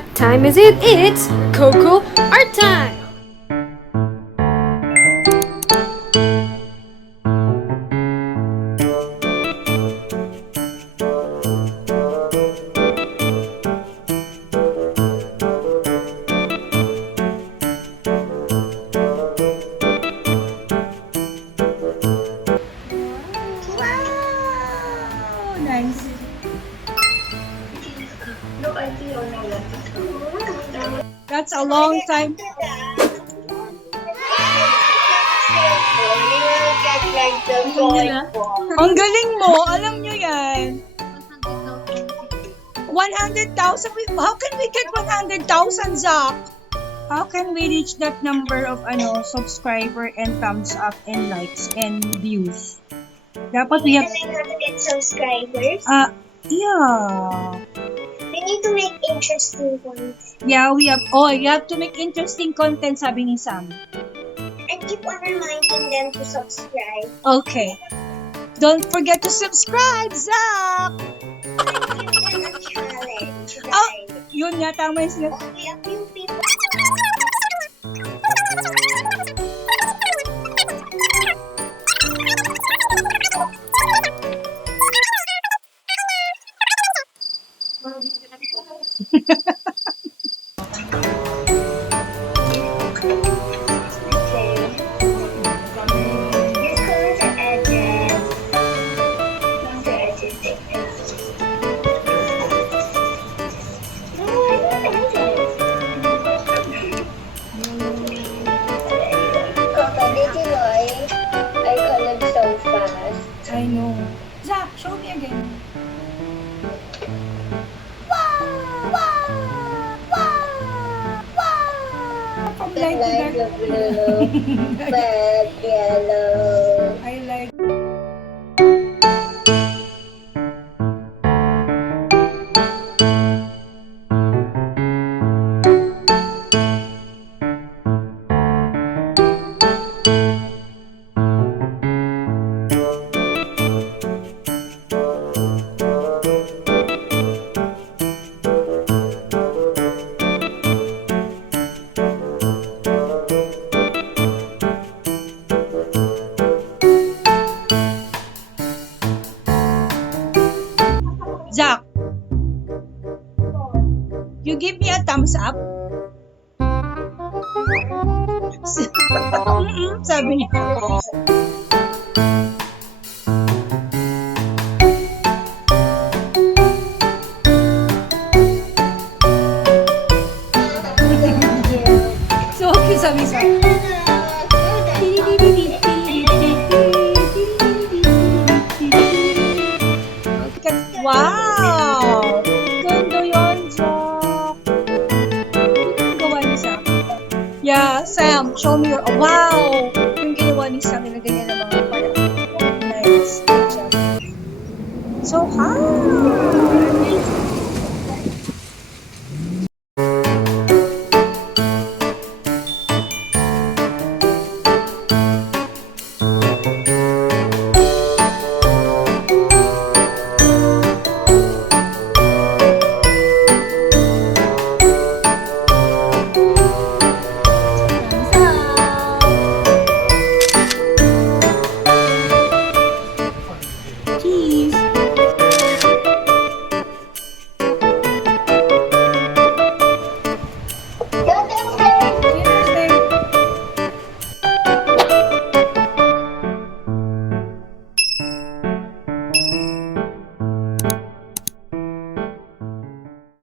What time is it? It's Coco Art Time! Wow! Nice. That's a long time. Ang galing mo. Alam nyo yan. 100,000. How can we get 100,000, Zach? How can we reach that number of subscriber and thumbs up and likes and views? Dapat we have... Learn how to get subscribers. Yeah. We need to make interesting ones. Yeah, we have... Oh, you have to make interesting content, sabi ni Sam. And keep on reminding them to subscribe. Okay. Don't forget to subscribe, Zach! And give them a challenge. Oh, Right? yun nga, tama yung sila. Only a few people. I know. Zach, show me again. Wow! Wow! Wow! Wow! From light to dark. Blue, red, yellow. I like... Zach, you give me a thumbs up? Sabi niya. So, okay, sabi sa. Wow! Ganda yun, Zach. Yung gawa ni Sam. Yeah, Sam, show me your... Wow! Yung ginawa ni Sam, nilagay niya ng mga parang... Nice. Good job. So, hi! Cheese.